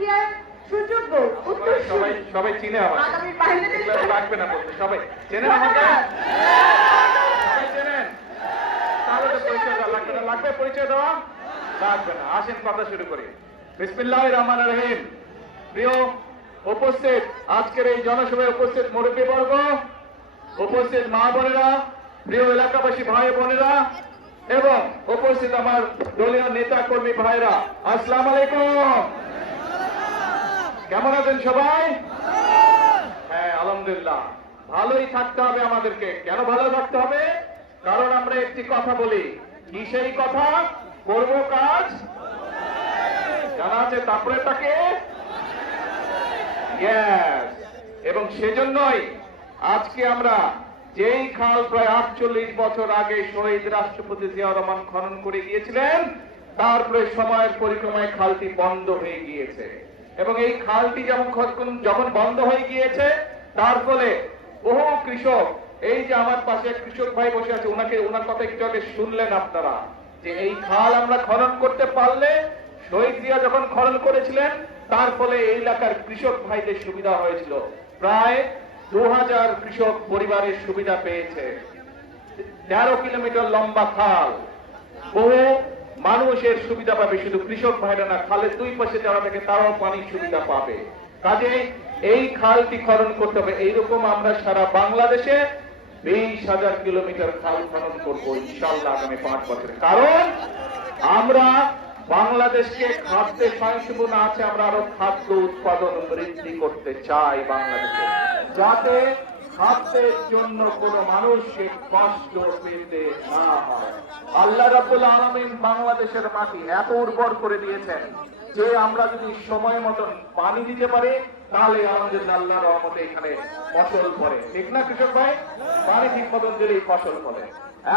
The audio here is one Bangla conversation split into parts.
জিয়ার সুযোগ্য সবাই সবাই চিনে আমাকে, আগামী বাহিনীতে লাগবে না বলতে, সবাই চেনেন আমাকে, সবাই চেনেন, তাহলে তো পরিচয় দেওয়া লাগবে না। লাগবে পরিচয় দেওয়া? লাগবে না। আসেন কথা শুরু করি। বিসমিল্লাহির রহমানির রহিম। প্রিয় উপস্থিত, আজকের এই জনসভায় উপস্থিত মুরব্বীবর্গ, উপস্থিত মা বোনেরা, প্রিয় এলাকাবাসী ভাই বোনেরা এবং উপস্থিত আমার দলীয় নেতা কর্মী ভাইরা, আসসালামু আলাইকুম। কেমন আছেন সবাই? হ্যাঁ, আলহামদুলিল্লাহ। ভালোই থাকতে হবে আমাদেরকে। কেন ভালো থাকতে হবে? কারণ আমরা একটি কথা বলি, কি সেই কথা? করব কাজ জানা আছে, তারপরে তাকে এবং সেজন্যই আজকে আমরা যেই খাল প্রায় 48 বছর আগে শহীদ রাষ্ট্রপতি জিয়া রহমান খনন করে গিয়েছিলেন, তারপরে সময়ের পরিক্রমায় খালটি বন্ধ হয়ে গিয়েছে এবং এই খালটি যখন বন্ধ হয়ে গিয়েছে, তার ফলে বহু কৃষক, এই যে আমার পাশে কৃষক ভাই বসে আছে, ওনার কথা একটু আগে শুনলেন আপনারা, যে এই খাল আমরা খনন করতে পারলে, শহীদ জিয়া যখন খনন করেছিলেন তার ফলে এই এলাকার কৃষক ভাইদের সুবিধা হয়েছিল। প্রায় 2000 কৃষক পরিবারের সুবিধা পেয়েছে। 13 কিলোমিটার লম্বা খাল, বহু মানুষের সুবিধা পাবে, শুধু কৃষক ভাইরা না, খালের দুই পাশে যারা থাকে তারাও পানির সুবিধা পাবে। কাজেই এই খালটি খনন করতে হবে। এইরকম আমরা সারা বাংলাদেশে 20,000 কিলোমিটার খাল খনন করবো ইনশাআল্লাহ আগামী 5 বছরে। কারণ আমরা বাংলাদেশকে খাদ্যে স্বয়ংসম্পূর্ণ আছে, আমরা আরো খাদ্য উৎপাদন বৃদ্ধি করতে চাই বাংলাদেশে, যাতে খাদ্যের জন্য কোনো মানুষকে কষ্ট পেতে না হয়। আল্লাহ রাব্বুল আলামিন বাংলাদেশের মাটি এত উর্বর করে দিয়েছেন যে আমরা যদি সময় মতন পানি দিতে পারি, তাহলে আলহামদুলিল্লাহ আল্লাহর রহমতে এখানে ফসল ফলে। ঠিক না কৃষক ভাই? পানি ঠিক মতন দিলেই ফসল ফলে।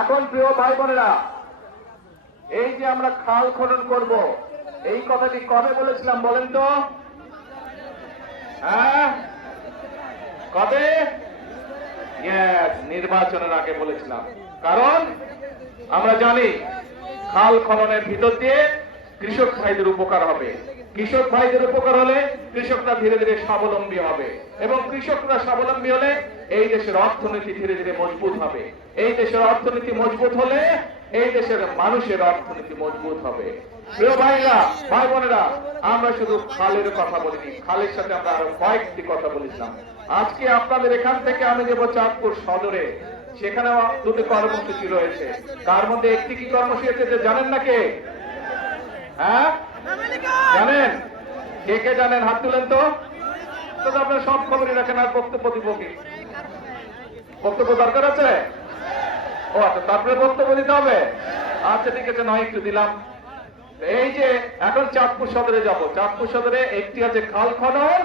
এখন প্রিয় ভাই বোনেরা, এই যে আমরা খাল খনন করব, এই কথাটি কবে বলেছিলাম বলেন তো? হ্যাঁ, কবে? নির্বাচনের আগে বলেছিলাম। কারণ আমরা জানি খাল খননের ভিতর দিয়ে কৃষক ভাইদের উপকার হবে। কৃষক ভাইদের উপকার হলে কৃষকরা ধীরে ধীরে স্বাবলম্বী হবে এবং কৃষকরা স্বাবলম্বী হলে এই দেশের অর্থনীতি ধীরে ধীরে মজবুত হবে। এই দেশের অর্থনীতি মজবুত হলে এই দেশের মানুষের অর্থনীতি মজবুত হবে। প্রিয় ভাইরা, ভাই বোনেরা, আমরা শুধু খালের কথা বলিনি, খালের সাথে আমরা আরো কয়েকটি কথা বলেছিলাম। আজকে আপনাদের এখান থেকে আমি দেব চাঁদপুর সদরে, সেখানেও দুটি কর্মসূচি রয়েছে। তার মধ্যে একটি কি কর্মসূচি জানেন না কে? হ্যাঁ, জানেন? কে কে জানেন? হাত তুলেন তো। আপনারা সব খবরই রাখেন, আর বক্তব্য দিব কি? বক্তব্য দরকার আছে? ও আচ্ছা, তারপরে বক্তব্য দিতে হবে। আচ্ছা ঠিক আছে, নয় একটু দিলাম। এই যে এখন চাঁদপুর সদরে যাব। চাঁদপুর সদরে একটি আছে খাল খনন,